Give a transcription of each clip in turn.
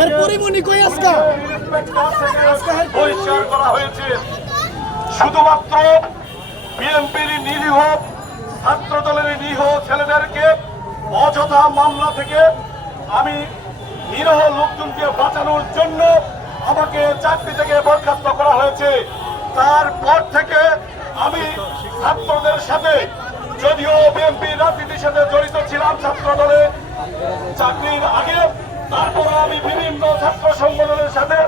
এর পরিমণি কই আজকা? বহিষ্কার করা হয়েছে। শুধুমাত্র বিএনপির নিরীহ ছাত্র দলের নিরীহ ছেলেদেরকে অযথা মামলা থেকে আমি নিরহ লোকজনকে বাঁচানোর জন্য আমাকে চাকরি থেকে বরখাস্ত করা হয়েছে। তারপর থেকে আমি ছাত্রদের সাথে যদিও বিএনপি রাজনীতির সাথে জড়িত ছিলাম ছাত্র দলে চাকরির আগে তারপর আমি বিভিন্ন ছাত্র সংগঠনের সাথে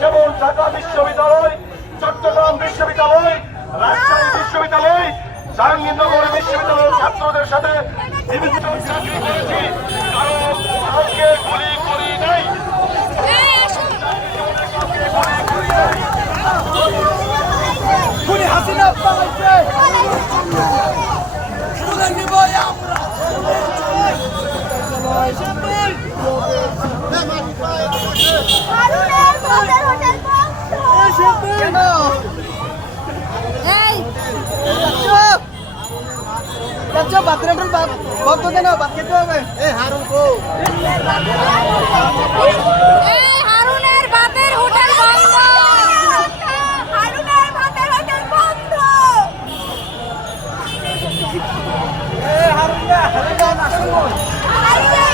যেমন ঢাকা বিশ্ববিদ্যালয় চট্টগ্রাম বিশ্ববিদ্যালয় রাজশাহী বিশ্ববিদ্যালয় জাহাঙ্গীরনগর বিশ্ববিদ্যালয়ের ছাত্রদের সাথে বিভিন্ন চাকরি করেছি। কারণ কাউকে গুলি করি নাই। খুনি হাসিনা এই চুপ। চুপ বাতরে টুন বাপ বাপ তো কেন বাপ খেতে হবে। এ হারুন কো এই হারুনের বাপের হোটেল বন্ধ। হারুনের বাপের হোটেল বন্ধ। এ হারুন না হারুন না না শুনো হারুনের